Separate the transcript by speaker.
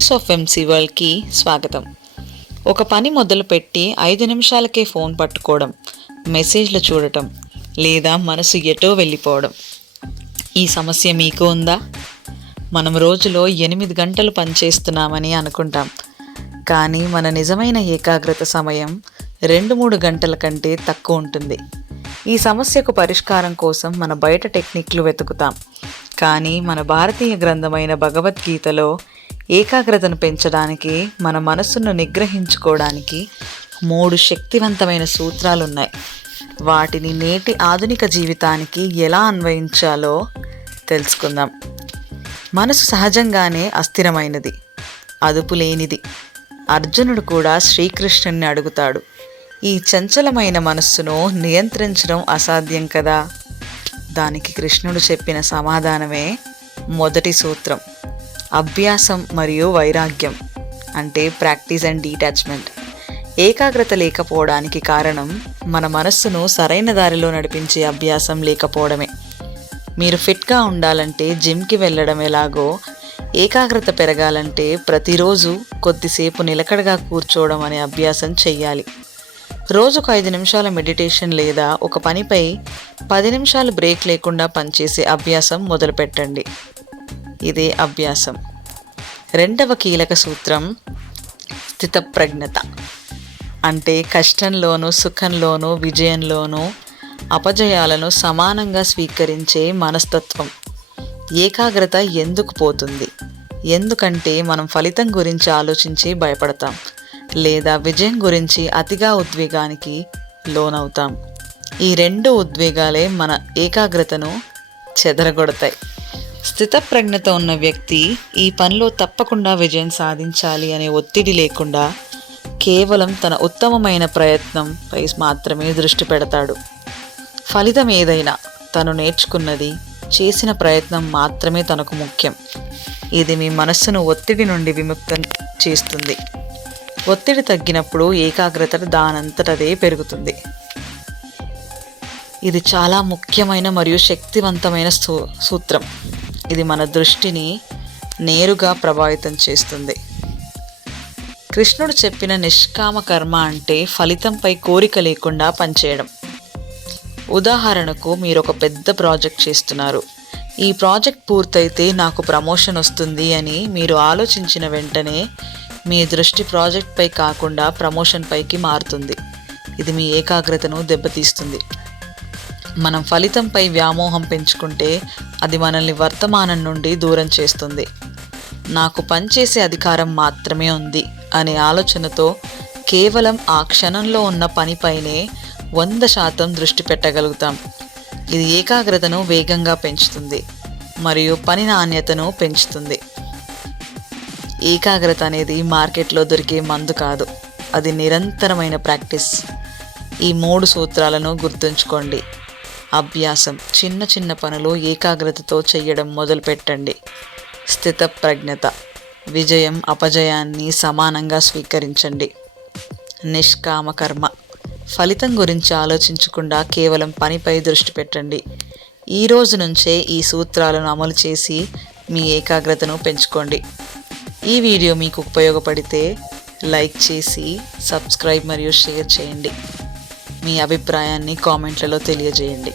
Speaker 1: Of MC వరల్డ్కి స్వాగతం. ఒక పని మొదలుపెట్టి ఐదు నిమిషాలకే ఫోన్ పట్టుకోవడం మెసేజ్లు చూడటం లేదా మనసు ఎటో వెళ్ళిపోవడం. ఈ సమస్య మీకు ఉందా? మనం రోజులో ఎనిమిది గంటలు పనిచేస్తున్నామని అనుకుంటాం. కానీ మన నిజమైన ఏకాగ్రత సమయం రెండు మూడు గంటల కంటే తక్కువ ఉంటుంది. ఈ సమస్యకు పరిష్కారం కోసం మన బయట టెక్నిక్లు వెతుకుతాం. కానీ మన భారతీయ గ్రంథమైన భగవద్గీతలో ఏకాగ్రతను పెంచడానికి మన మనసును నిగ్రహించుకోవడానికి మూడు శక్తివంతమైన సూత్రాలు ఉన్నాయి వాటిని నేటి ఆధునిక జీవితానికి ఎలా అన్వయించాలో తెలుసుకుందాం. మనసు సహజంగానే అస్థిరమైనది అదుపు లేనిది. అర్జునుడు కూడా శ్రీకృష్ణుని అడుగుతాడు ఈ చంచలమైన మనస్సును నియంత్రించడం అసాధ్యం కదా? దానికి కృష్ణుడు చెప్పిన సమాధానమే మొదటి సూత్రం. అభ్యాసం మరియు వైరాగ్యం అంటే ప్రాక్టీస్ అండ్ డీటాచ్మెంట్. ఏకాగ్రత లేకపోవడానికి కారణం మన మనస్సును సరైన దారిలో నడిపించే అభ్యాసం లేకపోవడమే. మీరు ఫిట్గా ఉండాలంటే జిమ్కి వెళ్ళడం ఎలాగో ఏకాగ్రత పెరగాలంటే ప్రతిరోజు కొద్దిసేపు నిలకడగా కూర్చోవడం అనే అభ్యాసం చెయ్యాలి. రోజుకు ఐదు నిమిషాల మెడిటేషన్ లేదా ఒక పనిపై పది నిమిషాలు బ్రేక్ లేకుండా పనిచేసే అభ్యాసం మొదలుపెట్టండి. ఇదే అభ్యాసం. రెండవ కీలక సూత్రం స్థితప్రజ్ఞత. అంటే కష్టంలోనూ సుఖంలోనూ విజయంలోనూ అపజయాలను సమానంగా స్వీకరించే మనస్తత్వం. ఏకాగ్రత ఎందుకు పోతుంది? ఎందుకంటే మనం ఫలితం గురించి ఆలోచించి భయపడతాం లేదా విజయం గురించి అతిగా ఉద్వేగానికి లోనవుతాం. ఈ రెండు ఉద్వేగాలే మన ఏకాగ్రతను చెదరగొడతాయి. స్థితప్రజ్ఞత ఉన్న వ్యక్తి ఈ పనిలో తప్పకుండా విజయం సాధించాలి అనే ఒత్తిడి లేకుండా కేవలం తన ఉత్తమమైన ప్రయత్నంపై మాత్రమే దృష్టి పెడతాడు. ఫలితం ఏదైనా తను నేర్చుకున్నది చేసిన ప్రయత్నం మాత్రమే తనకు ముఖ్యం. ఇది మీ మనస్సును ఒత్తిడి నుండి విముక్తం చేస్తుంది. ఒత్తిడి తగ్గినప్పుడు ఏకాగ్రత దానంతటదే పెరుగుతుంది. ఇది చాలా ముఖ్యమైన మరియు శక్తివంతమైన సూ సూత్రం ఇది మన దృష్టిని నేరుగా ప్రభావితం చేస్తుంది. కృష్ణుడు చెప్పిన నిష్కామ కర్మ అంటే ఫలితంపై కోరిక లేకుండా పనిచేయడం. ఉదాహరణకు మీరు ఒక పెద్ద ప్రాజెక్ట్ చేస్తున్నారు. ఈ ప్రాజెక్ట్ పూర్తయితే నాకు ప్రమోషన్ వస్తుంది అని మీరు ఆలోచించిన వెంటనే మీ దృష్టి ప్రాజెక్ట్పై కాకుండా ప్రమోషన్పైకి మారుతుంది. ఇది మీ ఏకాగ్రతను దెబ్బతీస్తుంది. మనం ఫలితంపై వ్యామోహం పెంచుకుంటే అది మనల్ని వర్తమానం నుండి దూరం చేస్తుంది. నాకు పనిచేసే అధికారం మాత్రమే ఉంది అనే ఆలోచనతో కేవలం ఆ క్షణంలో ఉన్న పనిపైనే వంద శాతం దృష్టి పెట్టగలుగుతాం. ఇది ఏకాగ్రతను వేగంగా పెంచుతుంది మరియు పని నాణ్యతను పెంచుతుంది. ఏకాగ్రత అనేది మార్కెట్లో దొరికే మందు కాదు అది నిరంతరమైన ప్రాక్టీస్. ఈ మూడు సూత్రాలను గుర్తుంచుకోండి. అభ్యాసం. చిన్న చిన్న పనులు ఏకాగ్రతతో చేయడం మొదలుపెట్టండి. స్థితప్రజ్ఞత. విజయం అపజయాన్ని సమానంగా స్వీకరించండి. నిష్కామ కర్మ ఫలితం గురించి ఆలోచించకుండా కేవలం పనిపై దృష్టి పెట్టండి. ఈ రోజు నుంచే ఈ సూత్రాలను అమలు చేసి మీ ఏకాగ్రతను పెంచుకోండి. ఈ వీడియో మీకు ఉపయోగపడితే లైక్ చేసి సబ్స్క్రైబ్ మరియు షేర్ చేయండి. మీ అభిప్రాయాన్ని కామెంట్లలో తెలియజేయండి.